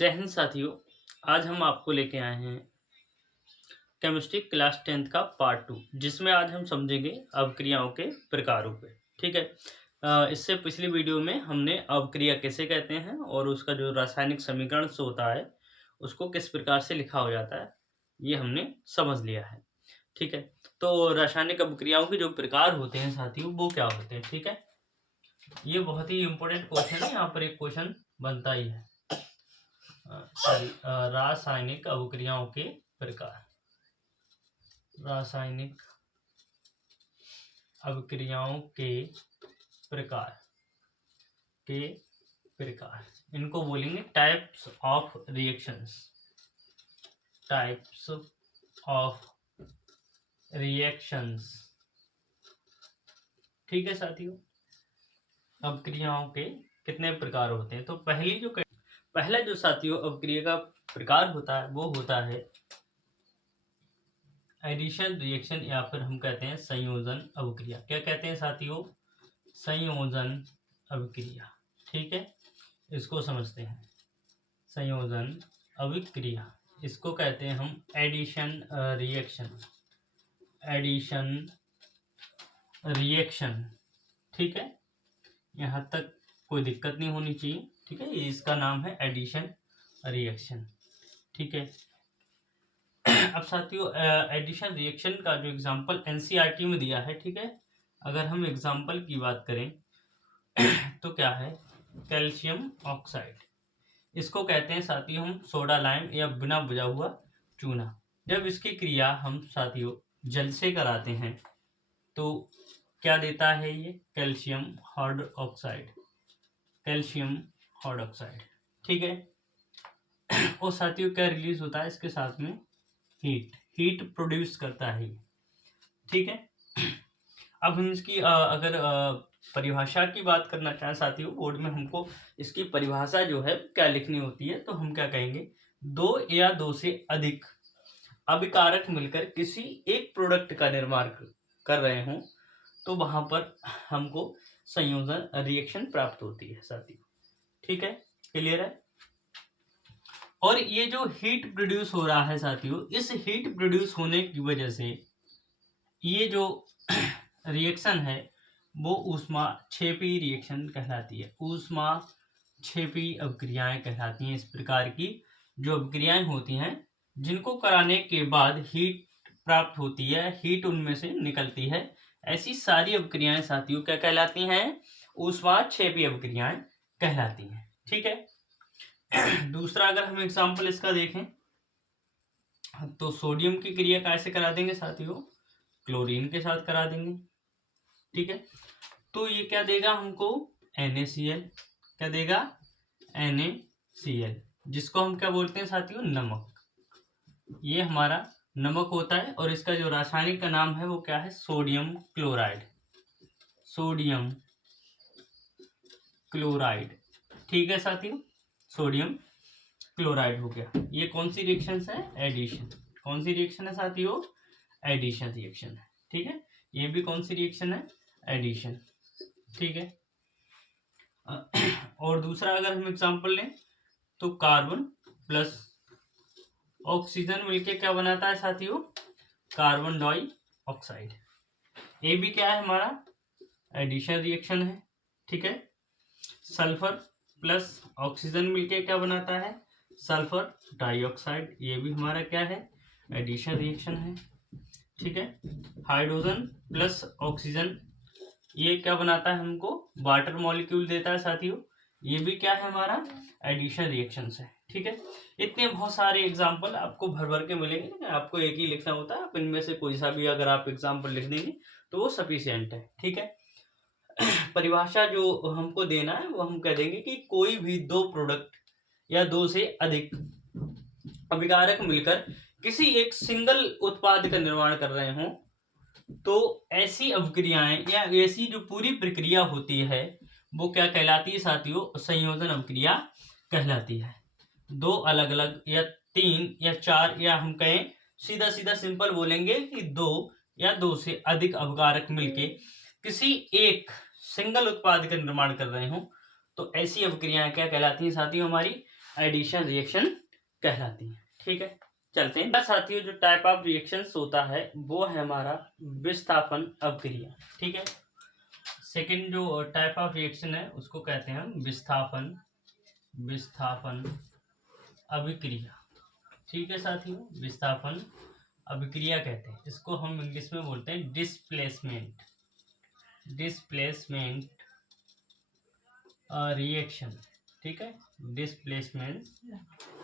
जय हिंद साथियों। आज हम आपको लेके आए हैं केमिस्ट्री क्लास 10th का पार्ट 2, जिसमें आज हम समझेंगे अवक्रियाओं के प्रकारों पे। ठीक है। इससे पिछली वीडियो में हमने अवक्रिया कैसे कहते हैं और उसका जो रासायनिक समीकरण से होता है उसको किस प्रकार से लिखा हो जाता है, ये हमने समझ लिया है। ठीक है। तो रासायनिक अवक्रियाओं के जो प्रकार होते हैं साथियों, वो क्या होते हैं? ठीक है, ये बहुत ही इंपॉर्टेंट क्वेश्चन है, यहाँ पर एक क्वेश्चन बनता ही है। रासायनिक अवक्रियाओं के प्रकार। रासायनिक अवक्रियाओं के प्रकार इनको बोलेंगे types of reactions. Types of reactions. ठीक है साथियों, अवक्रियाओं के कितने प्रकार होते हैं? तो पहला जो साथियों अवक्रिया का प्रकार होता है वो होता है एडिशन रिएक्शन, या फिर हम कहते हैं संयोजन अवक्रिया। क्या कहते हैं साथियों? संयोजन अवक्रिया। ठीक है, इसको समझते हैं। संयोजन अवक्रिया, इसको कहते हैं हम एडिशन रिएक्शन। Addition reaction. ठीक है, यहाँ तक कोई दिक्कत नहीं होनी चाहिए। ठीक है, इसका नाम है एडिशन रिएक्शन। ठीक है। अब साथियों एडिशन रिएक्शन का जो एग्जांपल एनसीईआरटी में दिया है, ठीक है, अगर हम एग्जांपल की बात करें तो क्या है? Calcium oxide. इसको कहते हैं साथियों हम सोडा लाइम या बिना बुझा हुआ चूना। जब इसकी क्रिया हम साथियों जल से कराते हैं तो क्या देता है ये? Calcium hydroxide. Calcium hydroxide. ठीक है। और साथियों क्या रिलीज होता है इसके साथ में? हीट प्रोड्यूस करता है। ठीक है। अब हम इसकी अगर परिभाषा की बात करना चाहें साथियों, बोर्ड में हमको इसकी परिभाषा जो है क्या लिखनी होती है, तो हम क्या कहेंगे? दो या दो से अधिक अभिकारक मिलकर किसी एक प्रोडक्ट का निर्माण कर रहे हों तो वहां पर हमको संयोजन रिएक्शन प्राप्त होती है साथियों। ठीक है, क्लियर है? और ये जो हीट प्रोड्यूस हो रहा है साथियों, इस हीट प्रोड्यूस होने की वजह से ये जो रिएक्शन है वो ऊष्माक्षेपी रिएक्शन कहलाती है। ऊष्माक्षेपी अवक्रियाएं कहलाती हैं। इस प्रकार की जो अवक्रियाएं होती हैं जिनको कराने के बाद हीट प्राप्त होती है, हीट उनमें से निकलती है, ऐसी सारी अवक्रियाएं साथियों क्या कहलाती हैं? ऊष्माक्षेपी अवक्रियाएं कहलाती हैं। ठीक है। दूसरा अगर हम एग्जाम्पल इसका देखें तो सोडियम की क्रिया कैसे करा देंगे साथियों? क्लोरीन के साथ करा देंगे। ठीक है, तो ये क्या देगा हमको? NaCl। क्या देगा? NaCl, जिसको हम क्या बोलते हैं साथियों? नमक। ये हमारा नमक होता है और इसका जो रासायनिक का नाम है वो क्या है? Sodium chloride. Sodium chloride. ठीक है साथियों, सोडियम क्लोराइड हो गया। ये कौन सी रिएक्शन है? एडिशन। कौन सी रिएक्शन है साथियों? एडिशन रिएक्शन है। ठीक है, ये भी कौन सी रिएक्शन है? एडिशन। ठीक है। और दूसरा अगर हम एग्जांपल लें तो कार्बन प्लस ऑक्सीजन मिलके क्या बनाता है साथियों? Carbon dioxide. ये भी क्या है हमारा? एडिशन रिएक्शन है। ठीक है। सल्फर प्लस ऑक्सीजन मिलके क्या बनाता है? Sulphur dioxide. ये भी हमारा क्या है? एडिशन रिएक्शन है। ठीक है। हाइड्रोजन प्लस ऑक्सीजन, ये क्या बनाता है हमको? वाटर मॉलिक्यूल देता है साथियों। ये भी क्या है हमारा? एडिशन रिएक्शन है। ठीक है। इतने बहुत सारे एग्जाम्पल आपको भर भर के मिलेंगे, आपको एक ही लिखना होता है। आप इनमें से कोई सा भी अगर आप एग्जाम्पल लिख देंगे तो वो सफिशिएंट है। ठीक है। परिभाषा जो हमको देना है वो हम कह देंगे कि कोई भी दो प्रोडक्ट या दो से अधिक अभिकारक मिलकर किसी एक सिंगल उत्पाद का निर्माण कर रहे हों तो ऐसी अवक्रियाएं या ऐसी जो पूरी प्रक्रिया होती है वो क्या कहलाती है साथियों? संयोजन अवक्रिया कहलाती है। दो अलग अलग या तीन या चार, या हम कहें सीधा सीधा सिंपल बोलेंगे कि दो या दो से अधिक अभिकारक मिलके किसी एक सिंगल उत्पाद का निर्माण कर रहे हो तो ऐसी अवक्रियाएं क्या कहलाती हैं साथियों? हमारी एडिशन रिएक्शन कहलाती है। ठीक है, चलते हैं साथियों। जो टाइप ऑफ रिएक्शंस होता है वो है हमारा विस्थापन अभिक्रिया। ठीक है, सेकंड जो टाइप ऑफ रिएक्शन है उसको कहते हैं हम विस्थापन अभिक्रिया। ठीक है साथियों, विस्थापन अभिक्रिया कहते हैं इसको। हम इंग्लिश में बोलते हैं डिस्प्लेसमेंट रिएक्शन। ठीक है, डिस्प्लेसमेंट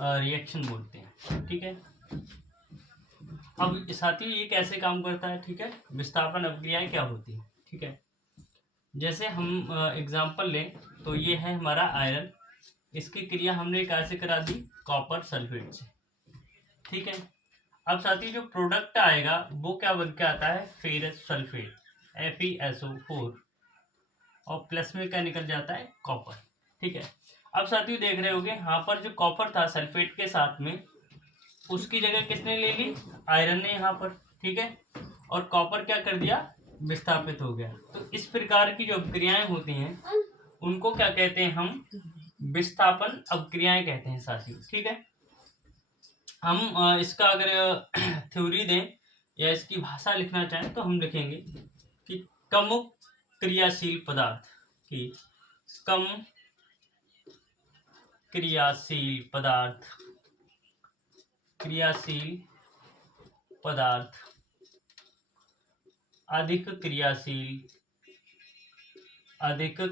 रिएक्शन बोलते हैं। ठीक है, अब साथियों ये कैसे काम करता है? ठीक है, विस्थापन अभिक्रियाएं क्या होती है? ठीक है, जैसे हम एग्जांपल लें तो ये है हमारा आयरन, इसकी क्रिया हमने कैसे करा दी? कॉपर सल्फेट से। ठीक है, अब साथियों जो प्रोडक्ट आएगा वो क्या बन के आता है? फेरस सल्फेट FeSO4, और प्लस में क्या निकल जाता है? कॉपर। ठीक है, अब साथियों देख रहे होंगे यहाँ पर जो कॉपर था सल्फेट के साथ में, उसकी जगह किसने ले ली? आयरन ने यहाँ पर। ठीक है, और कॉपर क्या कर दिया? विस्थापित हो गया। तो इस प्रकार की जो अभिक्रियाएं होती हैं उनको क्या कहते हैं? हम विस्थापन अभिक्रियाएं कहते हैं साथियों। ठीक है, हम इसका अगर थ्योरी दें या इसकी भाषा लिखना चाहें तो हम लिखेंगे कि कम क्रियाशील पदार्थ की कम क्रियाशील पदार्थ अधिक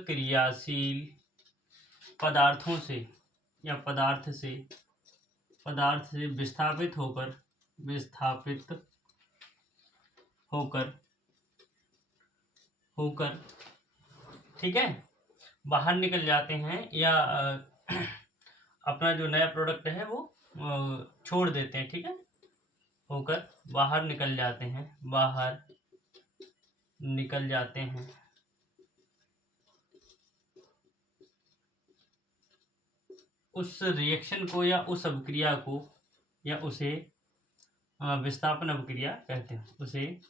क्रियाशील पदार्थों से या पदार्थ से विस्थापित होकर ठीक है बाहर निकल जाते हैं, या अपना जो नया प्रोडक्ट है वो छोड़ देते हैं। ठीक है, होकर बाहर निकल जाते हैं उस रिएक्शन को या उस अभिक्रिया को, या उसे विस्थापन अभिक्रिया कहते हैं। उसे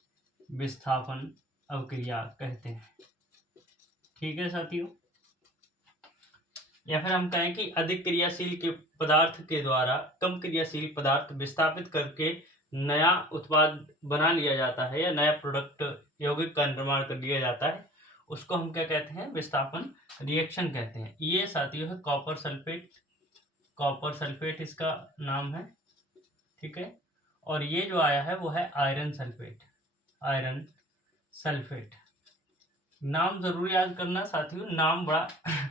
विस्थापन अभिक्रिया कहते हैं। ठीक है साथियों, या फिर हम कहें कि अधिक क्रियाशील के पदार्थ के द्वारा कम क्रियाशील पदार्थ विस्थापित करके नया उत्पाद बना लिया जाता है, या नया प्रोडक्ट यौगिक का निर्माण कर लिया जाता है, उसको हम क्या कहते हैं? विस्थापन रिएक्शन कहते हैं। ये साथियों है कॉपर सल्फेट इसका नाम है। ठीक है, और ये जो आया है वो है आयरन सल्फेट। नाम जरूर याद करना साथियों, नाम बड़ा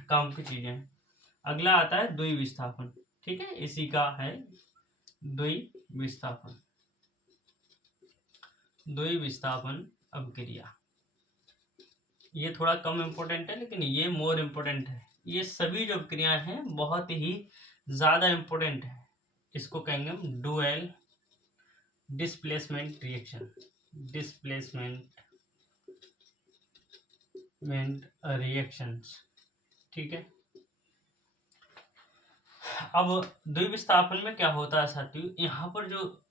काम की चीजें हैं। अगला आता है द्विविस्थापन। ठीक है, इसी का है द्विविस्थापन अभिक्रिया। ये थोड़ा कम इम्पोर्टेंट है लेकिन ये मोर इम्पोर्टेंट है। ये सभी जो अभिक्रियाएं हैं बहुत ही ज्यादा इम्पोर्टेंट है। इसको कहेंगे हम डुअल डिस्प्लेसमेंट रिएक्शंस। ठीक है, अब द्विविस्थापन में क्या होता है साथियों? यहाँ पर जो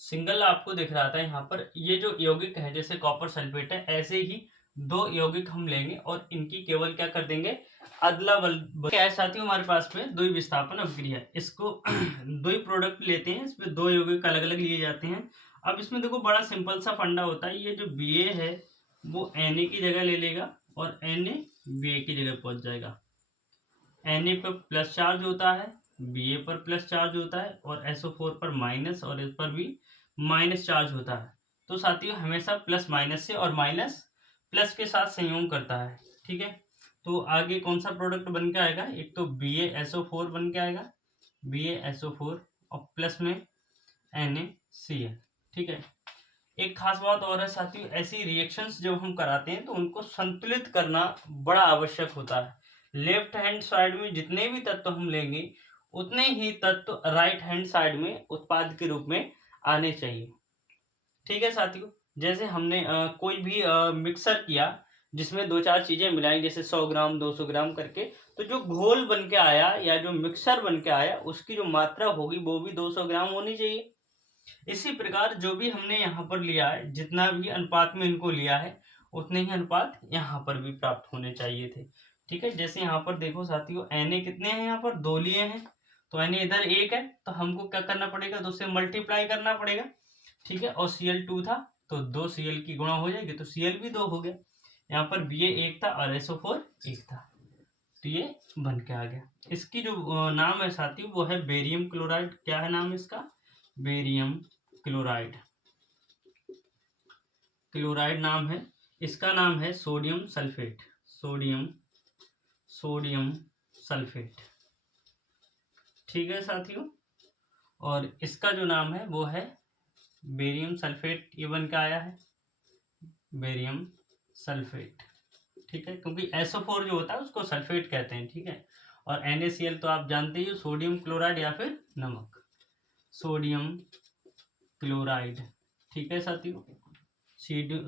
सिंगल आपको दिख रहा था, यहाँ पर ये जो यौगिक है जैसे कॉपर सल्फेट है, ऐसे ही दो यौगिक हम लेंगे और इनकी केवल क्या कर देंगे? अदला बदल। क्या है साथियों हमारे पास में द्विविस्थापन अभिक्रिया, इसको दो प्रोडक्ट लेते हैं, इसमें दो यौगिक अलग अलग लिए जाते हैं। अब इसमें देखो बड़ा सिंपल सा फंडा होता है, ये जो Ba है वो Na की जगह ले लेगा और Na Ba की जगह पहुंच जाएगा। Na पर प्लस चार्ज होता है, Ba पर प्लस चार्ज होता है, और SO4 पर माइनस, और इस पर भी माइनस चार्ज होता है। तो साथियों हमेशा प्लस माइनस से और माइनस प्लस के साथ संयोग करता है। ठीक है, तो आगे कौन सा प्रोडक्ट बन के आएगा? एक तो BaSO4 बन के आएगा, BaSO4, और प्लस में NaCl। ठीक है, एक खास बात और है साथियों, ऐसी रिएक्शंस जब हम कराते हैं तो उनको संतुलित करना बड़ा आवश्यक होता है। लेफ्ट हैंड साइड में जितने भी तत्व हम लेंगे उतने ही तत्व राइट हैंड साइड में उत्पाद के रूप में आने चाहिए। ठीक है साथियों, जैसे हमने कोई भी मिक्सर किया जिसमें दो चार चीजें मिलाई, जैसे 100 ग्राम 200 ग्राम करके, तो जो घोल बन के आया या जो मिक्सर बन के आया उसकी जो मात्रा होगी वो भी 200 ग्राम होनी चाहिए। इसी प्रकार जो भी हमने यहाँ पर लिया है, जितना भी अनुपात में इनको लिया है उतने ही अनुपात यहाँ पर भी प्राप्त होने चाहिए थे। ठीक है। जैसे यहाँ पर देखो साथियों Na कितने हैं, यहाँ पर 2 लिए हैं, तो Na इधर 1 है, तो हमको क्या करना पड़ेगा, 2 से मल्टीप्लाई करना पड़ेगा, ठीक है। और Cl2 था तो 2 Cl की गुणा हो जाएगी, तो Cl भी 2 हो गया। यहाँ पर Ba 1 था और SO4 1 था, तो ये बन के आ गया। इसकी जो नाम है साथियों वो है बेरियम क्लोराइड। क्या है नाम इसका, बेरियम क्लोराइड, क्लोराइड नाम है। इसका नाम है सोडियम सल्फेट, सोडियम सल्फेट, ठीक है साथियों। और इसका जो नाम है वो है बेरियम सल्फेट, ये बन के आया है बेरियम सल्फेट, ठीक है। क्योंकि SO4 जो होता है उसको सल्फेट कहते हैं, ठीक है। और NaCl तो आप जानते ही हो, सोडियम क्लोराइड या फिर नमक, सोडियम क्लोराइड, ठीक है साथियों।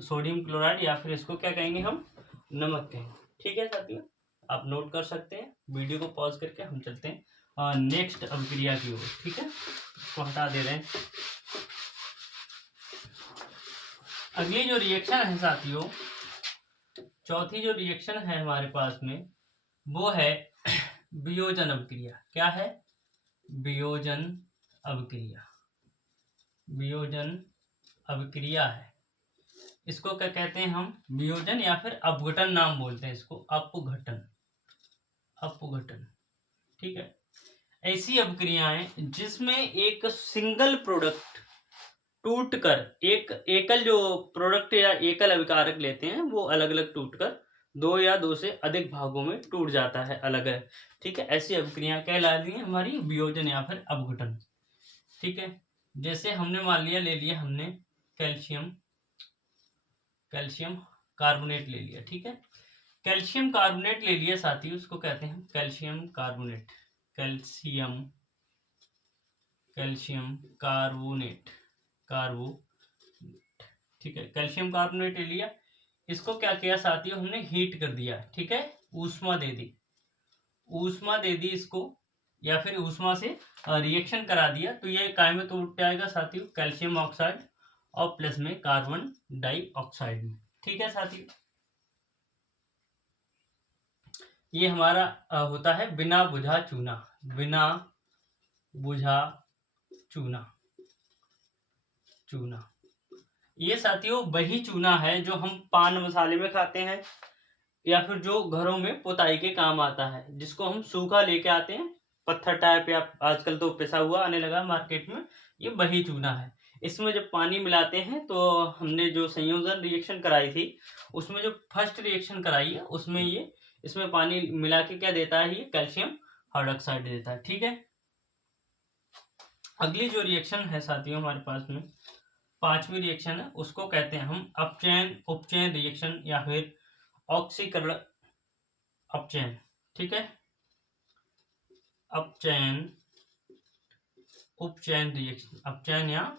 सोडियम क्लोराइड या फिर इसको क्या कहेंगे हम, नमक कहेंगे, ठीक है साथियों। आप नोट कर सकते हैं। वीडियो को पॉज करके हम चलते हैं नेक्स्ट अभिक्रिया की ओर, ठीक है। इसको हटा दे रहे हैं। अगली जो रिएक्शन है साथियों, चौथी जो रिएक्शन है हमारे पास में वो है वियोजन अभिक्रिया। क्या है, वियोजन अभिक्रिया, वियोजन अभिक्रिया है। इसको क्या कहते हैं हम, वियोजन या फिर अपघटन नाम बोलते हैं इसको, अपघटन, अपघटन, ठीक है। ऐसी अभिक्रियाएं जिसमें एक सिंगल प्रोडक्ट टूटकर, एक एकल जो प्रोडक्ट या एकल अभिकारक लेते हैं वो अलग अलग टूटकर 2 या 2 से अधिक भागों में टूट जाता है अलग अलग, ठीक है। ऐसी अभिक्रिया कहलाती है हमारी वियोजन या फिर अपघटन, ठीक है। जैसे हमने मान लिया, ले लिया हमने कैल्शियम कार्बोनेट ले लिया, ठीक है। कैल्शियम कार्बोनेट ले लिया साथियों, उसको कहते हैं कैल्शियम कार्बोनेट, कैल्शियम कार्बोनेट, ठीक है। कैल्शियम कार्बोनेट ले लिया, इसको क्या किया साथियों, हमने हीट कर दिया, ठीक है। ऊष्मा दे दी, ऊष्मा दे दी इसको, या फिर ऊष्मा से रिएक्शन करा दिया, तो ये काय में तो उठ जाएगा साथियों, कैल्शियम ऑक्साइड और प्लस में कार्बन डाइऑक्साइड में, ठीक है साथियों। ये हमारा होता है बिना बुझा चूना, बिना बुझा चूना, चूना। ये साथियों वही चूना है जो हम पान मसाले में खाते हैं, या फिर जो घरों में पुताई के काम आता है, जिसको हम सूखा लेके आते हैं, पत्थर टाइप, या आजकल तो पिसा हुआ आने लगा मार्केट में, ये वही चूना है। इसमें जब पानी मिलाते हैं तो हमने जो संयोजन रिएक्शन कराई थी, उसमें जो फर्स्ट रिएक्शन कराई है उसमें ये, इसमें पानी मिला के क्या देता है, ये कैल्शियम हाइड्रोक्साइड देता है, ठीक है। अगली जो रिएक्शन है साथियों हमारे पास में, पांचवी रिएक्शन है, उसको कहते हैं हम अपचयन उपचयन रिएक्शन या फिर ऑक्सीकरण अपचयन, ठीक है। अपचयन उपचयन रिएक्शन, अपचयन या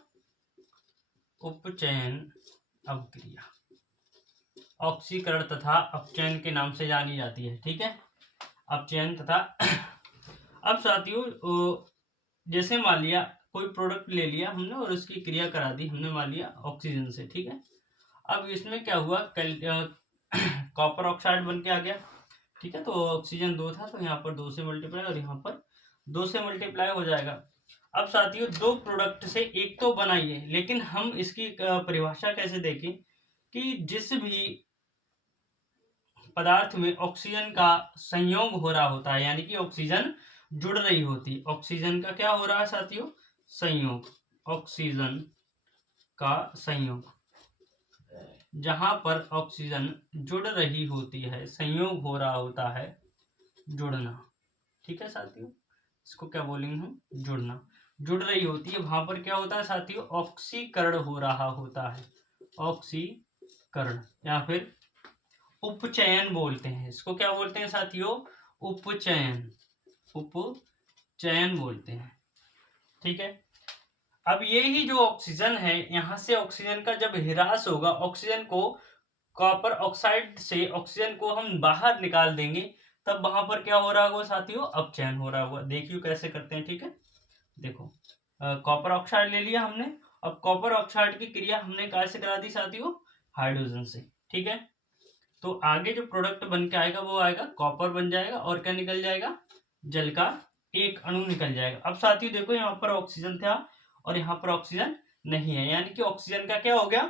उपचयन अभिक्रिया ऑक्सीकरण तथा अपचयन के नाम से जानी जाती है, ठीक है। अपचयन तथा अब साथियों जैसे मान लिया कोई प्रोडक्ट ले लिया हमने और उसकी क्रिया करा दी हमने, मान लिया ऑक्सीजन से, ठीक है। अब इसमें क्या हुआ, कॉपर ऑक्साइड बन के आ गया, ठीक है। तो ऑक्सीजन 2 था, तो यहाँ पर 2 से मल्टीप्लाई और यहाँ पर 2 से मल्टीप्लाई हो जाएगा। अब साथियों दो प्रोडक्ट से एक तो बना ही है, लेकिन हम इसकी परिभाषा कैसे देखें कि जिस भी पदार्थ में ऑक्सीजन का संयोग हो रहा होता है, यानी कि ऑक्सीजन जुड़ रही होती, ऑक्सीजन का क्या हो रहा है साथियों, संयोग, ऑक्सीजन का संयोग, जहां पर ऑक्सीजन जुड़ रही होती है, संयोग हो रहा होता है, जुड़ना, ठीक है साथियों। इसको क्या बोलेंगे हम, जुड़ना, जुड़ रही होती है, वहां पर क्या होता है साथियों, ऑक्सीकरण हो रहा होता है, ऑक्सीकरण या फिर उपचयन बोलते हैं इसको, क्या बोलते हैं साथियों, उपचयन, उपचयन बोलते हैं, ठीक है। अब ये ही जो ऑक्सीजन है, यहां से ऑक्सीजन का जब ह्रास होगा, ऑक्सीजन को कॉपर ऑक्साइड से ऑक्सीजन को हम बाहर निकाल देंगे, तब वहां पर क्या हो रहा होगा साथियों, अपचयन हो रहा होगा। देखिए कैसे करते हैं, ठीक है। देखो कॉपर ऑक्साइड ले लिया हमने, अब कॉपर ऑक्साइड की क्रिया हमने कैसे करा दी साथियों, हाइड्रोजन से, ठीक है। तो आगे जो प्रोडक्ट बन के आएगा वो आएगा कॉपर बन जाएगा, और क्या निकल जाएगा, जल का एक अणु निकल जाएगा। अब साथियों देखो यहाँ पर ऑक्सीजन था और यहाँ पर ऑक्सीजन नहीं है, यानी कि ऑक्सीजन का क्या हो गया,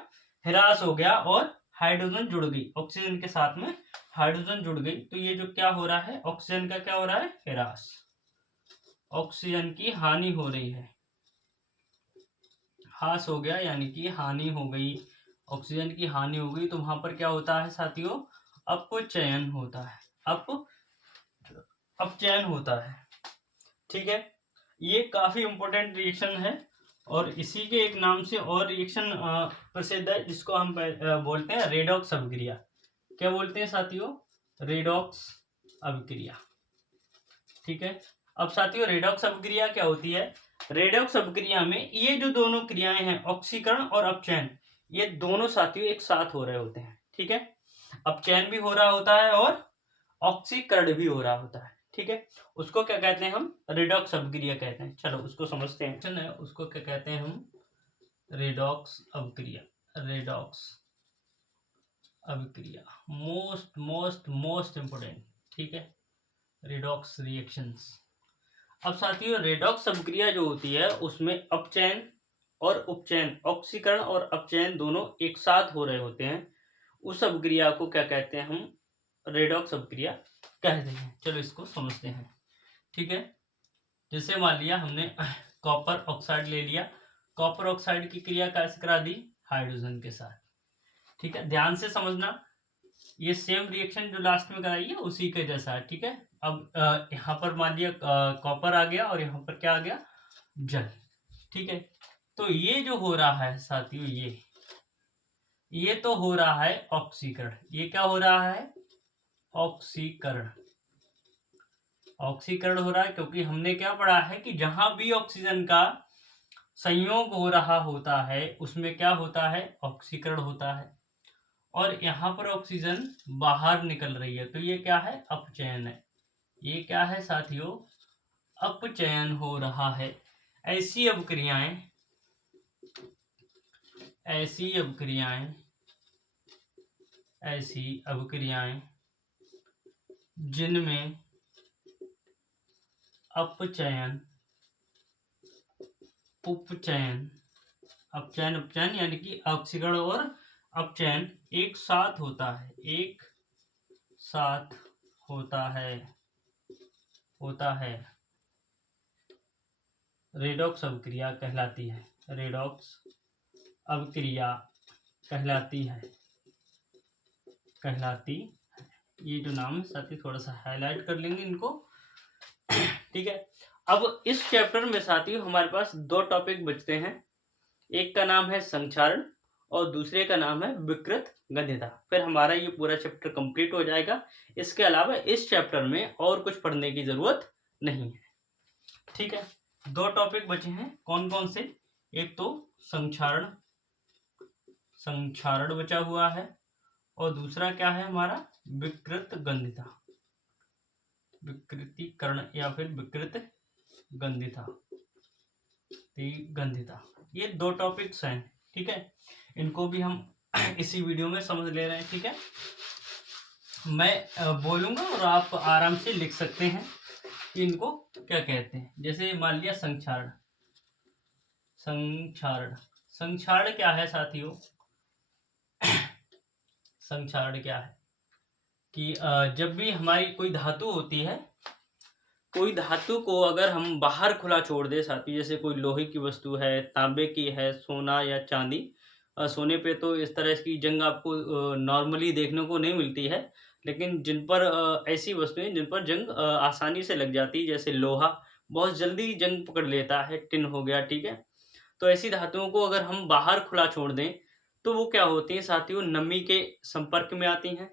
ह्रास हो गया और हाइड्रोजन जुड़ गई, ऑक्सीजन के साथ में हाइड्रोजन जुड़ गई। तो ये जो क्या हो रहा है, ऑक्सीजन का क्या हो रहा है, ह्रास, ऑक्सीजन की हानि हो रही है, ह्रास हो गया यानी कि हानि हो गई, ऑक्सीजन की हानि हो गई। तो वहां पर क्या होता है साथियों, अपचयन होता है, अपचयन होता है। ठीक है, ये काफी इंपॉर्टेंट रिएक्शन है और इसी के एक नाम से और रिएक्शन प्रसिद्ध है जिसको हम बोलते हैं रेडॉक्स अभिक्रिया। क्या बोलते हैं साथियों, रेडॉक्स अभिक्रिया। ठीक है, अब साथियों रेडॉक्स अभिक्रिया क्या होती है, रेडॉक्स अभिक्रिया में ये जो दोनों क्रियाएं हैं ऑक्सीकरण और अपचयन, ये दोनों साथियों एक साथ हो रहे होते हैं। ठीक है, अपचयन भी हो रहा होता है और ऑक्सीकरण भी हो रहा होता है। ठीक है, उसको क्या कहते हैं हम, रेडॉक्स अभिक्रिया कहते हैं। चलो उसको समझते हैं, उसको क्या कहते हैं हम, रेडॉक्स अभिक्रिया, रेडॉक्स अभिक्रिया, मोस्ट मोस्ट मोस्ट इंपोर्टेंट। ठीक है, रेडॉक्स रिएक्शंस। अब साथियों रेडॉक्स अभिक्रिया जो होती है उसमें अपचयन और उपचयन, ऑक्सीकरण और अपचयन दोनों एक साथ हो रहे होते हैं, उस अभिक्रिया को क्या कहते हैं हम, रेडॉक्स अभिक्रिया कहते हैं। चलो इसको समझते हैं। ठीक है, जैसे मान लिया हमने कॉपर ऑक्साइड ले लिया, कॉपर ऑक्साइड की क्रिया कैसे करा दी, हाइड्रोजन के साथ। ठीक है, ध्यान से समझना, ये सेम रिएक्शन जो लास्ट में कराई है उसी के जैसा है। ठीक है, अब यहाँ पर मान लिया कॉपर आ गया और यहाँ पर क्या आ गया, जल। ठीक है, तो ये जो हो रहा है साथियों, ये तो हो रहा है ऑक्सीकरण। ये क्या हो रहा है, ऑक्सीकरण, ऑक्सीकरण हो रहा है क्योंकि हमने क्या पढ़ा है कि जहां भी ऑक्सीजन का संयोग हो रहा होता है उसमें क्या होता है, ऑक्सीकरण होता है, और यहाँ पर ऑक्सीजन बाहर निकल रही है तो ये क्या है, अपचयन है। ये क्या है साथियों, अपचयन हो रहा है। ऐसी अभिक्रियाएं, ऐसी अभिक्रियाएं, ऐसी अभिक्रियाएं जिनमें अपचयन, उपचयन, अपचयन उपचयन यानी कि ऑक्सीकरण और अपचयन एक साथ होता है, एक साथ होता है, होता है, रेडॉक्स अभिक्रिया कहलाती है, रेडॉक्स अभिक्रिया कहलाती है, कहलाती है। ये जो नाम है साथी थोड़ा सा हाईलाइट कर लेंगे इनको। ठीक है, अब इस चैप्टर में साथियों हमारे पास दो टॉपिक बचते हैं, एक का नाम है संक्षारण और दूसरे का नाम है विकृत गंध्यता। फिर हमारा ये पूरा चैप्टर कंप्लीट हो जाएगा। इसके अलावा इस चैप्टर में और कुछ पढ़ने की जरूरत नहीं है। ठीक है, दो टॉपिक बचे हैं, कौन कौन से, एक तो संक्षारण, संक्षारण बचा हुआ है और दूसरा क्या है हमारा, विकृत गंध्यता, विकृतीकरण या फिर विकृत गंध्यता, गंध्यता। ये दो टॉपिक्स हैं। ठीक है, इनको भी हम इसी वीडियो में समझ ले रहे हैं। ठीक है, मैं बोलूंगा और आप आराम से लिख सकते हैं कि इनको क्या कहते हैं। जैसे मान लिया संक्षारण, संक्षारण, संक्षारण क्या है साथियों, संक्षारण क्या है कि जब भी हमारी कोई धातु होती है, कोई धातु को अगर हम बाहर खुला छोड़ दे साथियों, जैसे कोई लोहे की वस्तु है, तांबे की है, सोना या चांदी, सोने पे तो इस तरह की जंग आपको नॉर्मली देखने को नहीं मिलती है, लेकिन जिन पर ऐसी वस्तुएं जिन पर जंग आसानी से लग जाती है, जैसे लोहा बहुत जल्दी जंग पकड़ लेता है, टिन हो गया। ठीक है, तो ऐसी धातुओं को अगर हम बाहर खुला छोड़ दें तो वो क्या होती है साथियों, नमी के संपर्क में आती हैं,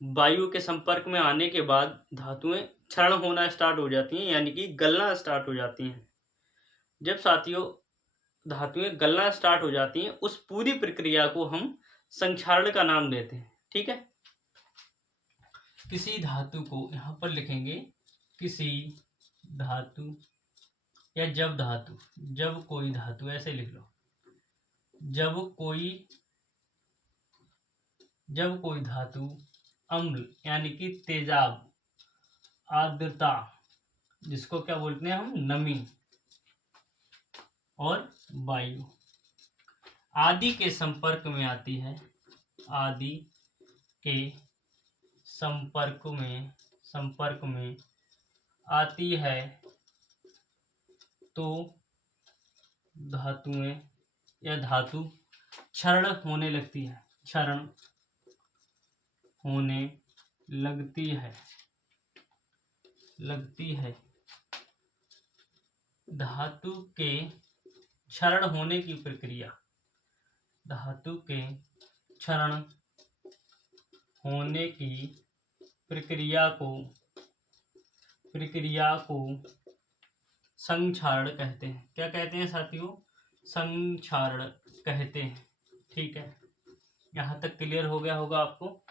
वायु के संपर्क में आने के बाद धातुएं क्षरण होना स्टार्ट हो जाती हैं, यानी कि गलना स्टार्ट हो जाती हैं। जब साथियों धातुएं गलना स्टार्ट हो जाती हैं उस पूरी प्रक्रिया को हम संक्षारण का नाम देते हैं। ठीक है, किसी धातु को यहां पर लिखेंगे, किसी धातु या जब धातु, जब कोई धातु, ऐसे लिख लो, जब कोई जब कोई धातु अम्ल यानी कि तेजाब, आर्द्रता जिसको क्या बोलते हैं हम, नमी, और वायु आदि के संपर्क में आती है, आदि के संपर्क में आती है, तो धातुएं या धातु क्षरण होने लगती है, क्षरण होने लगती है। धातु के क्षरण होने की प्रक्रिया, धातु के क्षरण होने की प्रक्रिया को संक्षारण कहते हैं। क्या कहते हैं साथियों? संक्षारण कहते हैं। ठीक है, यहाँ तक क्लियर हो गया होगा आपको।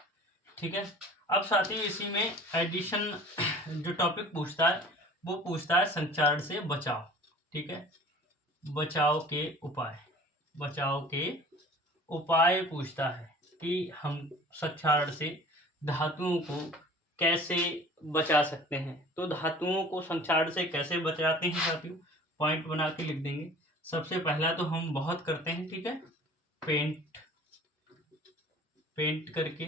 ठीक है, अब साथियों इसी में एडिशन जो टॉपिक पूछता है वो पूछता है संक्षारण से बचाव। ठीक है, बचाव के उपाय पूछता है कि हम संक्षारण से धातुओं को कैसे बचा सकते हैं। तो धातुओं को संक्षारण से कैसे बचाते हैं साथियों, पॉइंट बना के लिख देंगे। सबसे पहला तो हम बहुत करते हैं, ठीक है, पेंट करके,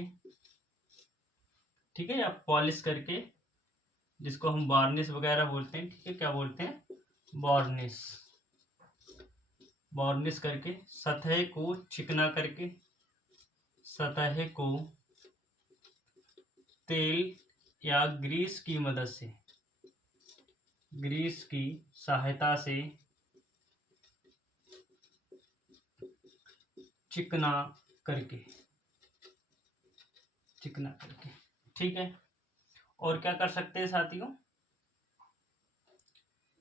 ठीक है, या पॉलिश करके, जिसको हम वार्निश वगैरह बोलते हैं। ठीक है, क्या बोलते हैं? वार्निश करके, सतह को चिकना करके, सतह को तेल या ग्रीस की मदद से, ग्रीस की सहायता से चिकना करके। ठीक है, और क्या कर सकते हैं साथियों?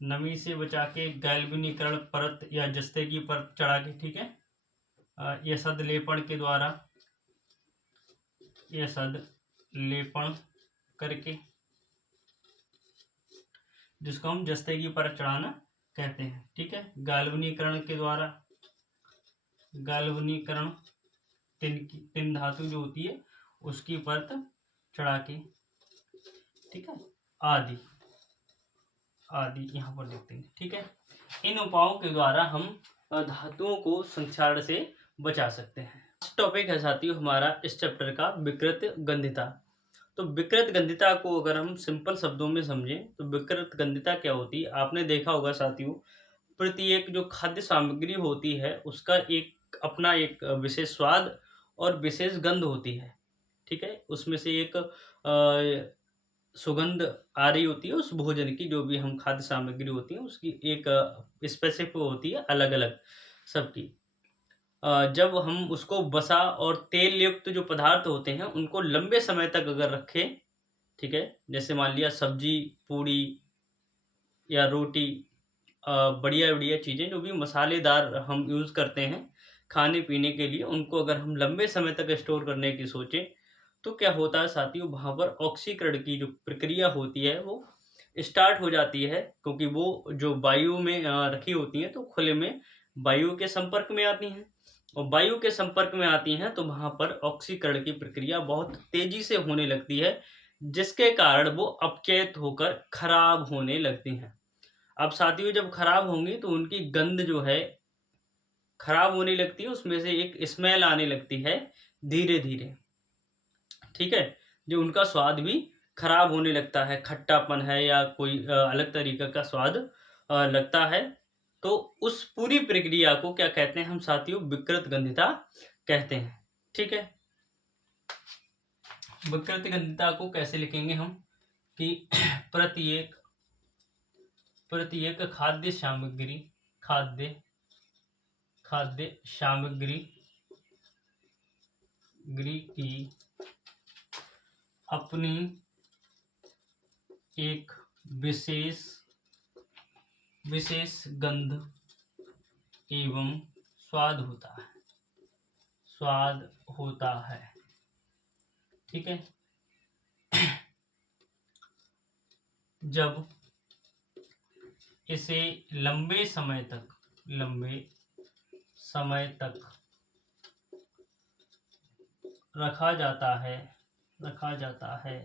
नमी से बचा के गैल्वेनीकरण परत या जस्ते की परत चढ़ा के, ठीक है, यसद लेपन के द्वारा, यसद लेपन करके, जिसको हम जस्ते की परत चढ़ाना कहते हैं। ठीक है, गैल्वेनीकरण के द्वारा, गैल्वेनीकरण टिन धातु जो होती है उसकी परत चढ़ा के, ठीक है, आदि यहाँ पर देखते हैं। ठीक है, इन उपायों के द्वारा हम धातुओं को संक्षारण से बचा सकते हैं। टॉपिक है साथियों हमारा इस चैप्टर का विकृत गंधिता। तो विकृत गंधिता को अगर हम सिंपल शब्दों में समझें तो विकृत गंधिता क्या होती है? आपने देखा होगा साथियों, प्रत्येक जो खाद्य सामग्री होती है उसका एक अपना एक विशेष स्वाद और विशेष गंध होती है। ठीक है, उसमें से एक सुगंध आ रही होती है उस भोजन की, जो भी हम खाद्य सामग्री होती है उसकी एक स्पेसिफिक होती है, अलग अलग सबकी। जब हम उसको वसा और तेल युक्त जो पदार्थ होते हैं उनको लंबे समय तक अगर रखें, ठीक है, जैसे मान लिया सब्जी, पूड़ी या रोटी, बढ़िया बढ़िया चीज़ें जो भी मसालेदार हम यूज़ करते हैं खाने पीने के लिए, उनको अगर हम लंबे समय तक स्टोर करने की सोचें तो क्या होता है साथियों, वहाँ पर ऑक्सीकरण की जो प्रक्रिया होती है वो स्टार्ट हो जाती है, क्योंकि वो जो वायु में रखी होती हैं तो खुले में वायु के संपर्क में आती हैं, और वायु के संपर्क में आती हैं तो वहाँ पर ऑक्सीकरण की प्रक्रिया बहुत तेजी से होने लगती है, जिसके कारण वो अपचयित होकर खराब होने लगती हैं। अब साथियों जब खराब होंगी तो उनकी गंध जो है खराब होने लगती है, उसमें से एक स्मेल आने लगती है धीरे धीरे। ठीक है, जो उनका स्वाद भी खराब होने लगता है, खट्टापन है या कोई अलग तरीके का स्वाद लगता है। तो उस पूरी प्रक्रिया को क्या कहते हैं हम साथियों? विकृत गंधिता कहते हैं। ठीक है, विकृत गंधिता को कैसे लिखेंगे हम कि प्रत्येक खाद्य सामग्री की अपनी एक विशेष गंध एवं स्वाद होता है। ठीक है, जब इसे लंबे समय तक रखा जाता है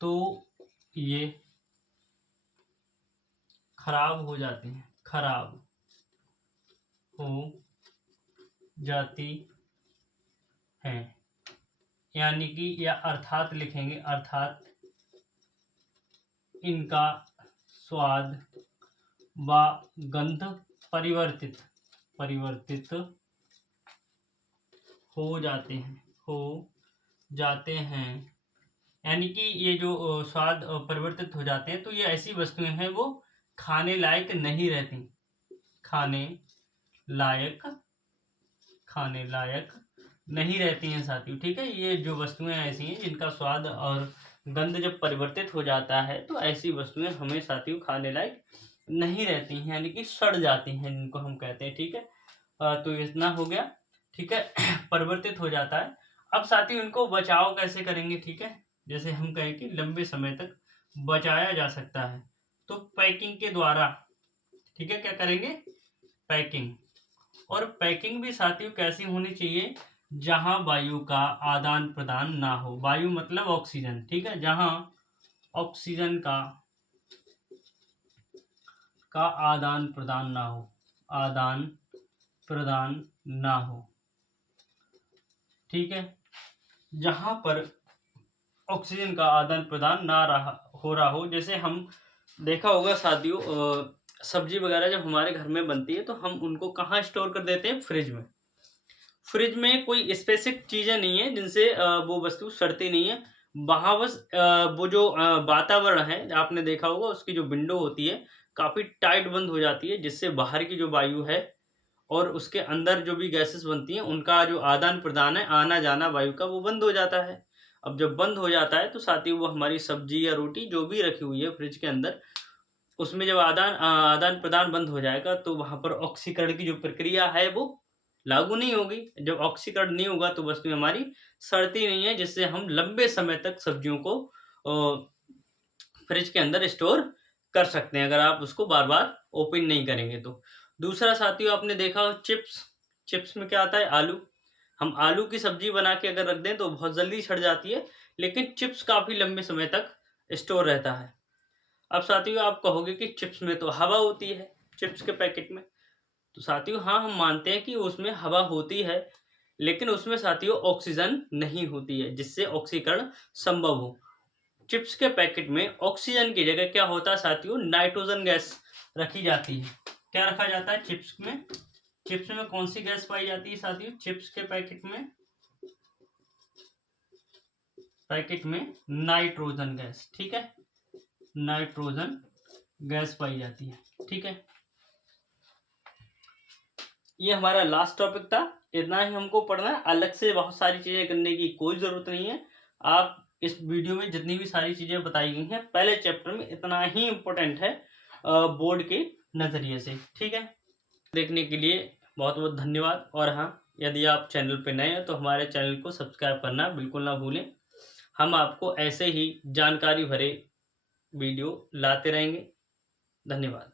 तो ये खराब हो जाती हैं, खराब हो जाती हैं। यानी कि या अर्थात लिखेंगे, अर्थात इनका स्वाद व गंध परिवर्तित हो जाते हैं। यानी कि ये जो स्वाद परिवर्तित हो जाते हैं, तो ये ऐसी वस्तुएं हैं वो खाने लायक नहीं रहती, खाने लायक नहीं रहती हैं साथियों। ठीक है, ये जो वस्तुएं ऐसी हैं जिनका स्वाद और गंध जब परिवर्तित हो जाता है तो ऐसी वस्तुएं हमें साथियों खाने लायक नहीं रहती हैं, यानी कि सड़ जाती हैं, जिनको हम कहते हैं। ठीक है, तो इतना हो गया। ठीक है, परिवर्तित हो जाता है। अब साथियों इनको बचाव कैसे करेंगे? ठीक है, जैसे हम कहें कि लंबे समय तक बचाया जा सकता है, तो पैकिंग के द्वारा। ठीक है, क्या करेंगे? पैकिंग। और पैकिंग भी साथियों कैसी होनी चाहिए? जहां वायु का आदान प्रदान ना हो। वायु मतलब ऑक्सीजन। ठीक है, जहां ऑक्सीजन का आदान प्रदान ना हो। ठीक है, जहां पर ऑक्सीजन का आदान प्रदान हो रहा हो। जैसे हम देखा होगा साथियों, सब्जी वगैरह जब हमारे घर में बनती है तो हम उनको कहाँ स्टोर कर देते हैं? फ्रिज में। फ्रिज में कोई स्पेसिफिक चीजें नहीं है जिनसे वो वस्तु सड़ती नहीं है। वहां बस वो जो वातावरण है, आपने देखा होगा उसकी जो विंडो होती है काफी टाइट बंद हो जाती है, जिससे बाहर की जो वायु है और उसके अंदर जो भी गैसेस बनती हैं उनका जो आदान प्रदान है, आना जाना वायु का, वो बंद हो जाता है। अब जब बंद हो जाता है तो साथियों वो हमारी सब्जी या रोटी जो भी रखी हुई है फ्रिज के अंदर, उसमें जब आदान प्रदान बंद हो जाएगा तो वहां पर ऑक्सीकरण की जो प्रक्रिया है वो लागू नहीं होगी। जब ऑक्सीकरण नहीं होगा तो वस्तुएं हमारी सड़ती नहीं है, जिससे हम लंबे समय तक सब्जियों को फ्रिज के अंदर स्टोर कर सकते हैं, अगर आप उसको बार बार ओपन नहीं करेंगे तो। दूसरा साथियों, आपने देखा चिप्स में क्या आता है? आलू। हम आलू की सब्जी बना के अगर रख दें तो बहुत जल्दी सड़ जाती है, लेकिन चिप्स काफी लंबे समय तक स्टोर रहता है। अब साथियों आप कहोगे कि चिप्स में तो हवा होती है, चिप्स के पैकेट में। तो साथियों हाँ, हम मानते हैं कि उसमें हवा होती है, लेकिन उसमें साथियों ऑक्सीजन नहीं होती है जिससे ऑक्सीकरण संभव हो। चिप्स के पैकेट में ऑक्सीजन की जगह क्या होता है साथियों? नाइट्रोजन गैस रखी जाती है। क्या रखा जाता है चिप्स में? चिप्स में कौन सी गैस पाई जाती है साथियों? चिप्स के पैकेट में नाइट्रोजन गैस। ठीक है, नाइट्रोजन गैस पाई जाती है। ठीक है, ये हमारा लास्ट टॉपिक था। इतना ही हमको पढ़ना है, अलग से बहुत सारी चीजें करने की कोई जरूरत नहीं है। आप इस वीडियो में जितनी भी सारी चीजें बताई गई हैं पहले चैप्टर में, इतना ही इम्पोर्टेंट है बोर्ड के नजरिए से। ठीक है, देखने के लिए बहुत बहुत धन्यवाद। और हाँ, यदि आप चैनल पे नए हैं तो हमारे चैनल को सब्सक्राइब करना बिल्कुल ना भूलें। हम आपको ऐसे ही जानकारी भरे वीडियो लाते रहेंगे। धन्यवाद।